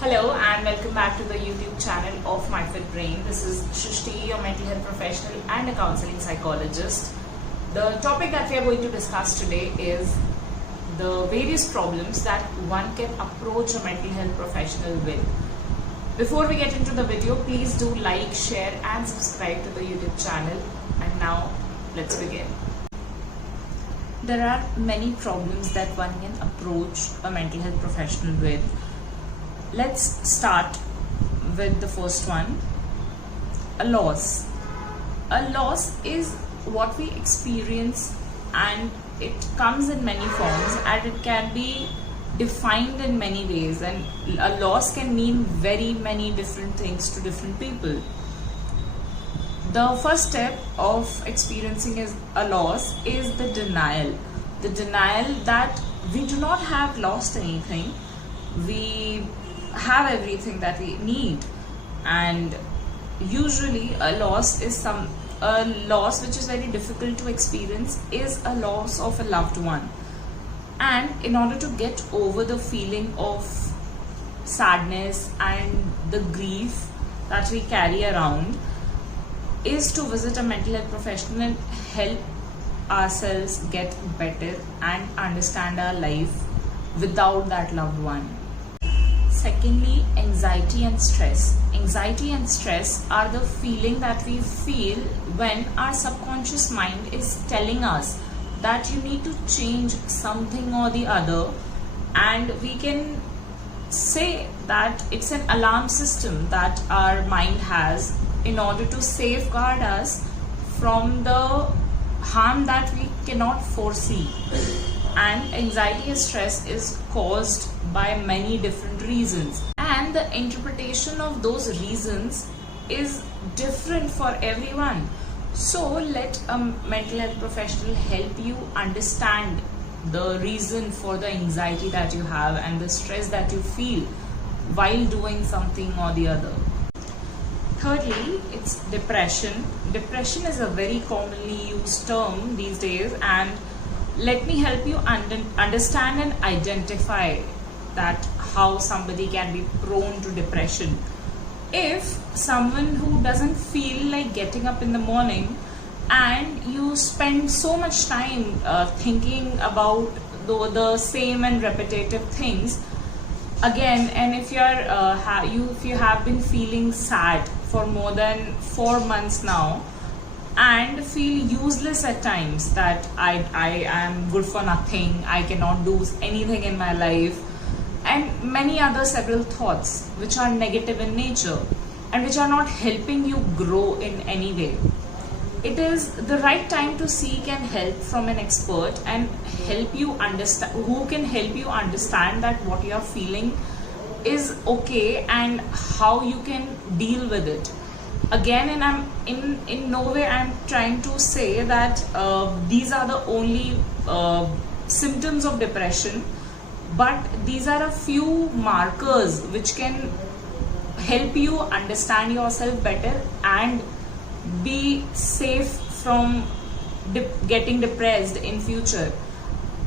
Hello and welcome back to the YouTube channel of My Fit Brain. This is Shrishti, your mental health professional and a counseling psychologist. The topic that we are going to discuss today is the various problems that one can approach a mental health professional with. Before we get into the video, please do like, share and subscribe to the YouTube channel. And now let's begin. There are many problems that one can approach a mental health professional with. Let's start with the first one, a loss. A loss is what we experience and it comes in many forms and it can be defined in many ways, and a loss can mean very many different things to different people. The first step of experiencing a loss is the denial. The denial that we do not have lost anything. We have everything that we need, and usually a loss which is very difficult to experience is a loss of a loved one. And in order to get over the feeling of sadness and the grief that we carry around is to visit a mental health professional and help ourselves get better and understand our life without that loved one. Secondly, anxiety and stress. Anxiety and stress are the feeling that we feel when our subconscious mind is telling us that you need to change something or the other, and we can say that it's an alarm system that our mind has in order to safeguard us from the harm that we cannot foresee. And anxiety and stress is caused by many different reasons, and the interpretation of those reasons is different for everyone. So let a mental health professional help you understand the reason for the anxiety that you have and the stress that you feel while doing something or the other. Thirdly, it's depression. Depression is a very commonly used term these days, and let me help you understand and identify that how somebody can be prone to depression. If someone who doesn't feel like getting up in the morning and you spend so much time thinking about the same and repetitive things again, and if you have been feeling sad for more than 4 months now and feel useless at times, that I am good for nothing, I cannot do anything in my life, and many other several thoughts which are negative in nature and which are not helping you grow in any way, it is the right time to seek and help from an expert and help you understand, who can help you understand that what you are feeling is okay and how you can deal with it. Again, and I'm in no way I'm trying to say that these are the only symptoms of depression, but these are a few markers which can help you understand yourself better and be safe from getting depressed in future.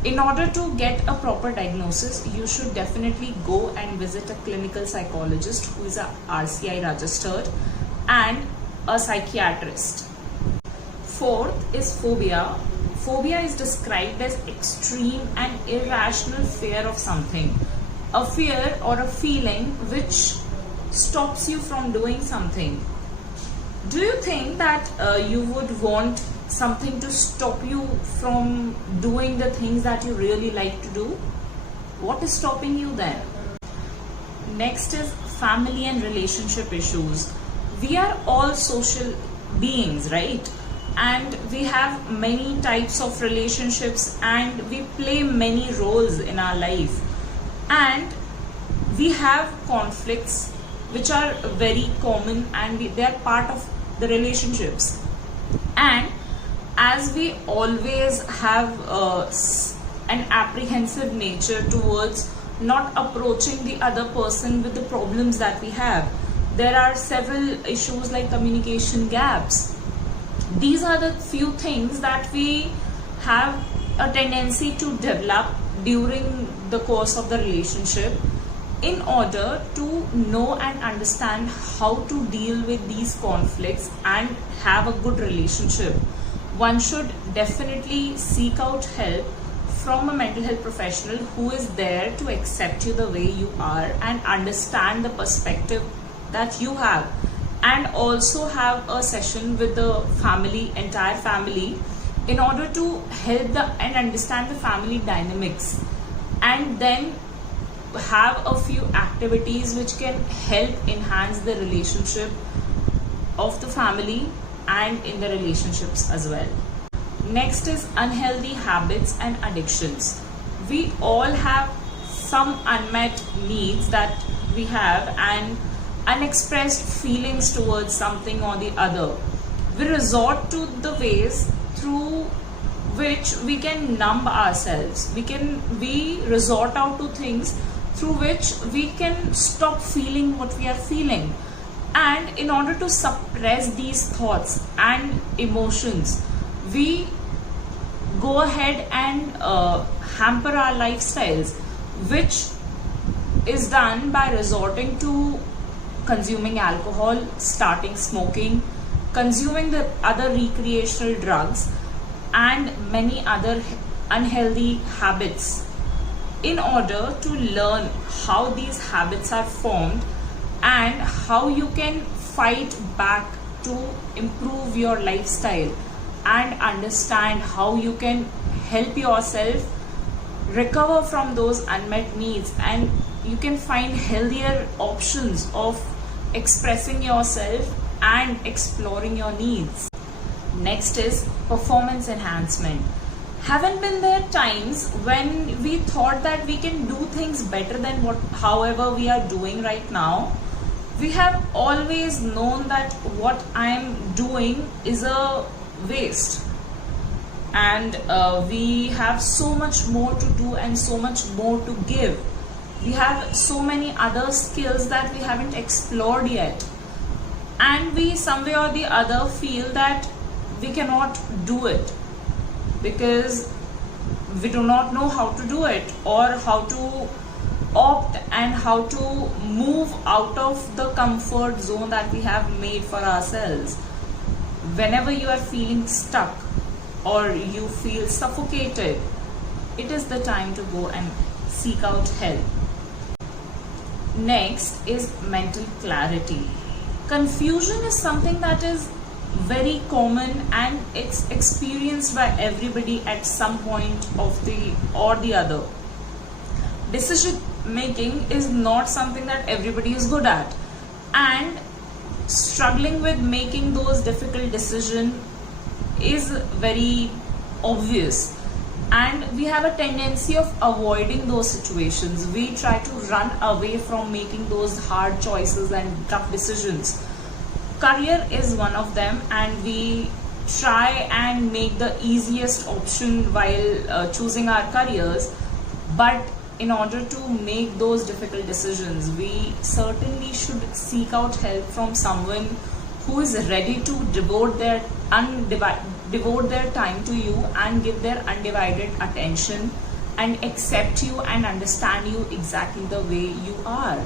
In order to get a proper diagnosis, you should definitely go and visit a clinical psychologist who is a RCI registered and a psychiatrist. Fourth is phobia. Phobia is described as extreme and irrational fear of something. A fear or a feeling which stops you from doing something. Do you think that you would want something to stop you from doing the things that you really like to do? What is stopping you then? Next is family and relationship issues. We are all social beings, right? And we have many types of relationships and we play many roles in our life. And we have conflicts which are very common and they are part of the relationships. And as we always have an apprehensive nature towards not approaching the other person with the problems that we have, there are several issues like communication gaps. These are the few things that we have a tendency to develop during the course of the relationship, In order to know and understand how to deal with these conflicts and have a good relationship, one should definitely seek out help from a mental health professional who is there to accept you the way you are and understand the perspective that you have, and also have a session with the entire family, in order to help and understand the family dynamics, and then have a few activities which can help enhance the relationship of the family and in the relationships as well. Next is unhealthy habits and addictions. We all have some unmet needs that we have, and unexpressed feelings towards something or the other. We resort to the ways through which we can numb ourselves. We resort out to things through which we can stop feeling what we are feeling. And in order to suppress these thoughts and emotions, we go ahead and hamper our lifestyles, which is done by resorting to consuming alcohol, starting smoking, consuming the other recreational drugs, and many other unhealthy habits. In order to learn how these habits are formed and how you can fight back to improve your lifestyle, and understand how you can help yourself recover from those unmet needs, and you can find healthier options of expressing yourself and exploring your needs. Next is performance enhancement. Haven't been there times when we thought that we can do things better than however we are doing right now? We have always known that what I am doing is a waste, and we have so much more to do and so much more to give. We have so many other skills that we haven't explored yet, and we somewhere or the other feel that we cannot do it because we do not know how to do it, or how to opt and how to move out of the comfort zone that we have made for ourselves. Whenever you are feeling stuck or you feel suffocated, it is the time to go and seek out help. Next is mental clarity. Confusion is something that is very common, and it's experienced by everybody at some point of the other. Decision making is not something that everybody is good at, and struggling with making those difficult decisions is very obvious, and we have a tendency of avoiding those situations. We try to run away from making those hard choices and tough decisions. Career is one of them, and we try and make the easiest option while choosing our careers, but in order to make those difficult decisions, we certainly should seek out help from someone who is ready to devote their time to you and give their undivided attention and accept you and understand you exactly the way you are.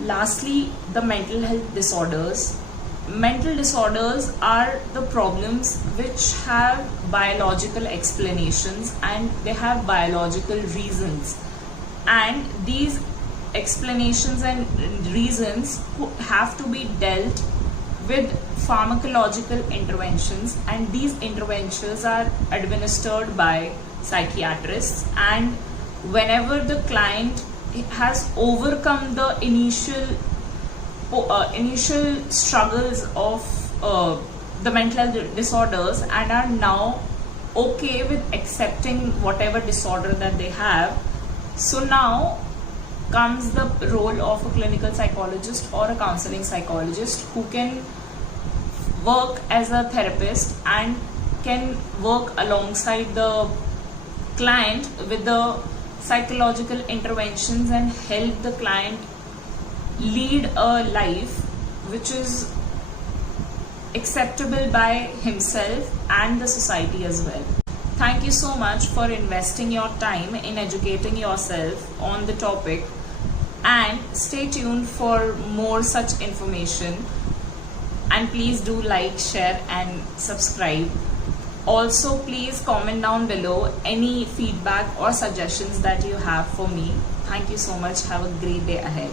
Lastly, the mental health disorders. Mental disorders are the problems which have biological explanations, and they have biological reasons, and these explanations and reasons have to be dealt with pharmacological interventions, and these interventions are administered by psychiatrists. And whenever the client has overcome the initial struggles of the mental health disorders and are now okay with accepting whatever disorder that they have, so now comes the role of a clinical psychologist or a counseling psychologist who can work as a therapist and can work alongside the client with the psychological interventions and help the client lead a life which is acceptable by himself and the society as well. Thank you so much for investing your time in educating yourself on the topic, and stay tuned for more such information. And please do like, share and subscribe. Also, please comment down below any feedback or suggestions that you have for me. Thank you so much. Have a great day ahead.